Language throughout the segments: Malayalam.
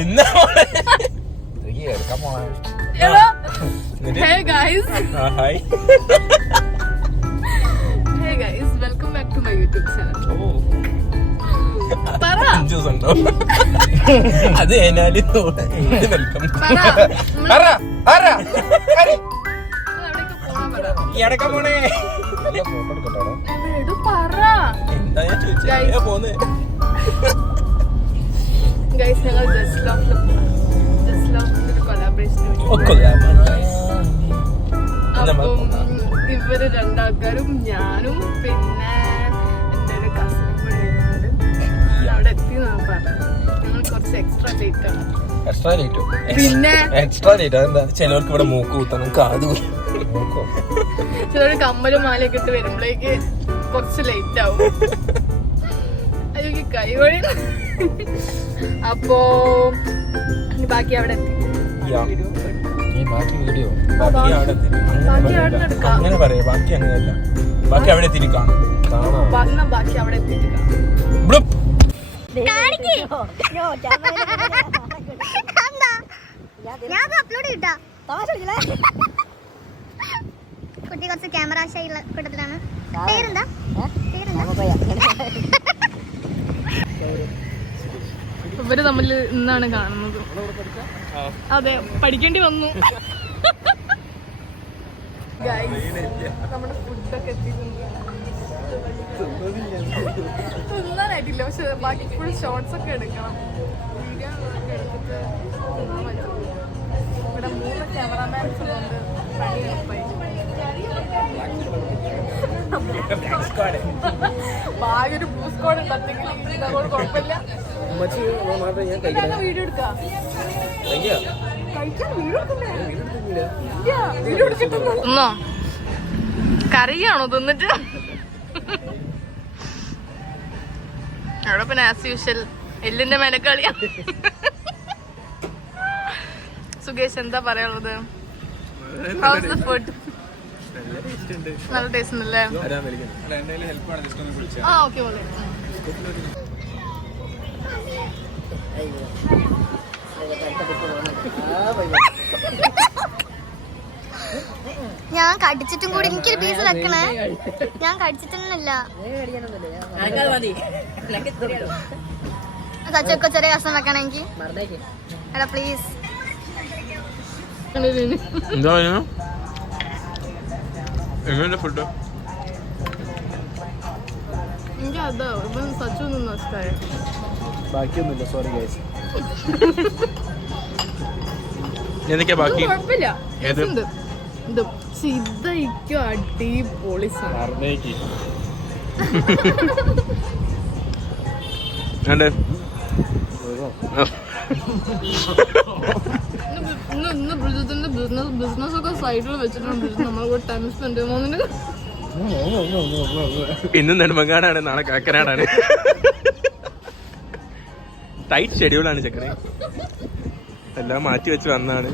എന്നാ Hey guys. Hi. Hey guys, welcome back to my YouTube channel. അത് വെൽക്കം ഇടക്ക പോണേ എന്താ ഞാൻ ചോദിച്ചാ പോന്ന് ഗൈസ് ഞങ്ങൾ ജസ്റ്റ് ലവ് കൊളാബറേഷൻ അപ്പം ഇവര് രണ്ടാൾക്കാരും ഞാനും പിന്നെ എൻ്റെ ഒരു കസിനും കൂടെ വരുന്നുണ്ട്. അവിടെ എത്തി പറഞ്ഞത് ഞങ്ങൾ കുറച്ച് എക്സ്ട്രാ ലേറ്റ് ആണ്. പിന്നെ എന്താ ചിലവർക്ക് ഇവിടെ മൂക്ക് കുത്തണം കാത് ചിലർ കമ്മലും മാലയൊക്കെ ഇട്ട് വരുമ്പോഴേക്ക് കുറച്ച് ലേറ്റ് ആവും. അയ്യോ കൈ വഴി. അപ്പോ ബാക്കി അവിടെ എത്തി. അങ്ങനെ പറയാ ബാക്കി അങ്ങനെയല്ല ബാക്കി അവിടെ എത്തിയിട്ട് കാണാം ബാക്കി അവിടെ എത്തിയിട്ട് കുട്ടി കുറച്ച് ക്യാമറ ഷൈയുള്ള കൂട്ടത്തിലാണ്. പേരെന്താ? ഇവര് തമ്മിൽ ഇന്നാണ് കാണുന്നത്. അതെ, പഠിക്കേണ്ടി വന്നു. നമ്മുടെ ഫുഡൊക്കെ എത്തിയിട്ടുണ്ട്. തിന്നാനായിട്ടില്ല, പക്ഷെ ബാക്കി ഫുൾ ഷോർട്സ് ഒക്കെ എടുക്കണം. വീഡിയോ ഒക്കെ എടുത്തിട്ട് തിന്നാൻ പറ്റും. ഇവിടെ 3 ക്യാമറാമാൻസ് ഉണ്ട്. പണി എളുപ്പമായി. ഭാഗ്യ ഒരു ബ്ലൂ സ്ക്വാഡ് ഉണ്ടെങ്കിൽ കുഴപ്പമില്ല. വീഡിയോ എടുക്കാം. കറിയാണോ തിന്നിട്ട്? അവിടെ പിന്നെ ആസ് യൂഷ്വൽ എല്ലിന്റെ മെനക്കളിയാ. സുകേഷ് എന്താ പറയാനുള്ളത്? House the food? നല്ല ടേസ്റ്റ് ഉണ്ടല്ലേ? ആ ഓക്കെ മോളെ. ഞാൻ കടിച്ചിട്ടും കൂടി എനിക്കൊരു പീസ് വെക്കണേ. ഞാൻ കടിച്ചിട്ടൊന്നുമില്ല. സച്ചൊക്കെ ചെറിയ കഷ്ണം വെക്കണമെങ്കിൽ എടാ പ്ലീസ്. ഫുഡ് എനിക്ക് അതാ ഇവൻ സച്ചു ഒന്നും ഇഷ്ടമായ ബാക്കിയൊന്നുമില്ല. Sorry guys. എന്തൊക്കെയാ ബാക്കി? കുഴപ്പമില്ല. ഇതായിരിക്കും അടിപൊളി സാധനം. ഇന്ന് ബ്രിജിത്തിന്റെ ബിസിനസ് ഒക്കെ സൈഡിൽ വെച്ചിട്ടുണ്ട്. നമ്മൾ ടൈം സ്പെൻഡ് ചെയ്യുന്നതിന് ഇന്ന് നെടുമങ്ങാടാണ്, നാളെ കാക്കനാടാണ്. ടൈറ്റ് ഷെഡ്യൂളാണ് ചക്കനെ. എല്ലാം മാറ്റി വെച്ച് വന്നാണ്.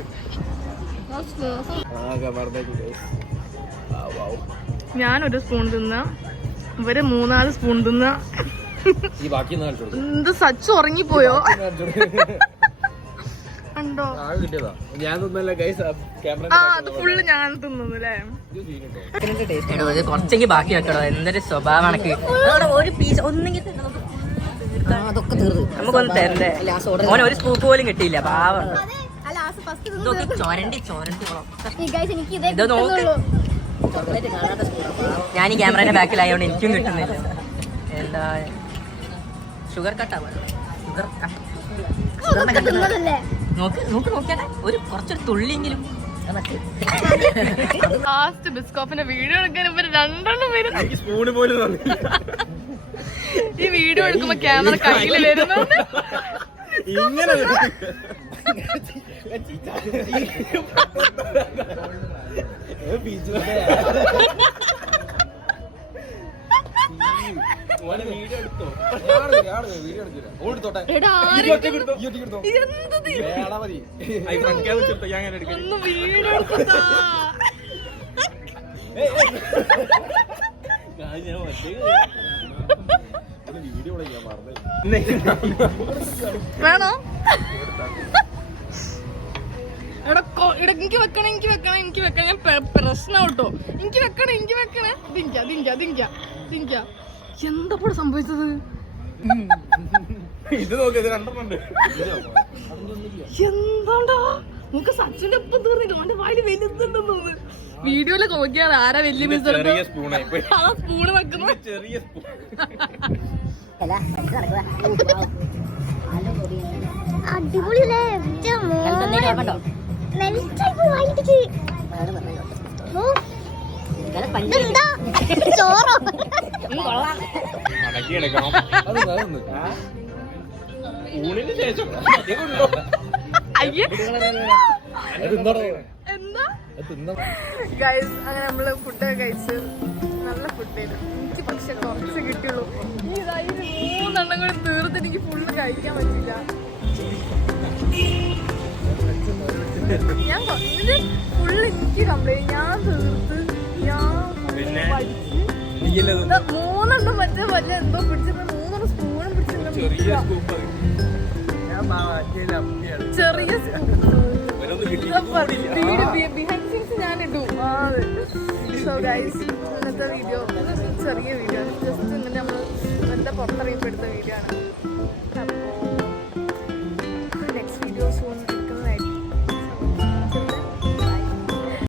ഞാനൊരു സ്പൂൺ തിന്ന, ഇവര് 3-4 സ്പൂൺ തിന്ന. എന്ത് സച്ച് ഉറങ്ങിപ്പോയോ? കണ്ടോ? അത് ഫുള്ള് ഞാൻ തിന്നല്ലേ. കുറച്ചെങ്കിൽ ബാക്കി വെക്കണോ? എന്തൊരു സ്വഭാവമാണ്. ഒരു പീസ് ഒന്നെങ്കിൽ നമുക്കൊന്നും തരണ്ടേ? ഓൻ ഒരു സ്കൂപ്പ് പോലും കിട്ടിയില്ല. പാവം. ഞാൻ ഈ ക്യാമറയുടെ ബാക്കിലായോണ്ട് എനിക്കും കിട്ടുന്നില്ല. എന്താ ഷുഗർ കട്ടാ? നോക്കിയാട്ടെ, ഒരു കുറച്ചൊരു തുള്ളിയെങ്കിലും. ലാസ്റ്റ് ബിസ്കോപ്പിന്റെ വീഡിയോ എടുക്കാൻ ഇവര് 2 വരും. ഈ വീഡിയോ എടുക്കുമ്പോ ക്യാമറ കയ്യിൽ വരുന്നുണ്ട്. ഇങ്ങനെ വേണോ? എനിക്ക് വെക്കണം ഞാൻ പ്രശ്നം കേട്ടോ. എനിക്ക് വെക്കണേ ദിങ്ക എന്താ സംഭവിച്ചത്? ഇത് നോക്കിയത് രണ്ടെണ്ണുണ്ട്. എന്താണ്ടാ നമുക്ക് സച്ചിന്റെ ഒപ്പം തീർന്നില്ല. അവന്റെ വായിൽ വലുതുണ്ടെന്ന് തോന്നുന്നു. വീഡിയോയിലൊക്കെ നോക്കിയാൽ ആരാ വലിയ ആ സ്പൂണ് വെക്കുന്ന ചെറിയ സ്പൂൺ. അടിപൊളിയല്ലേ? ചോറോ മടക്കി എടുക്കണം. ഊണിന് ശേഷം എന്താ ഗൈസ്? അങ്ങനെ നമ്മള് ഫുഡൊക്കെ കഴിച്ച് നല്ല ഫുഡായിരുന്നു. എനിക്ക് പക്ഷെ കുറച്ച് കിട്ടിയുള്ളൂ. ഈ 3 എണ്ണം കൂടി തീർത്ത് എനിക്ക് ഫുള്ള് കഴിക്കാൻ പറ്റില്ല. ഞാൻ ഇതില് ഫുള്ള് എനിക്ക് കംപ്ലൈന്റ്. ഞാൻ തീർത്ത് ഞാൻ 3 എണ്ണം മറ്റേ വലിയ എന്തോ പിടിച്ചിട്ട് 3 സ്പൂണും പിടിച്ചിട്ട് ചെറിയ ഞാൻ ഇടും. സോ ഗൈസ് ഇന്നത്തെ വീഡിയോ ചെറിയ വീഡിയോ ജസ്റ്റ്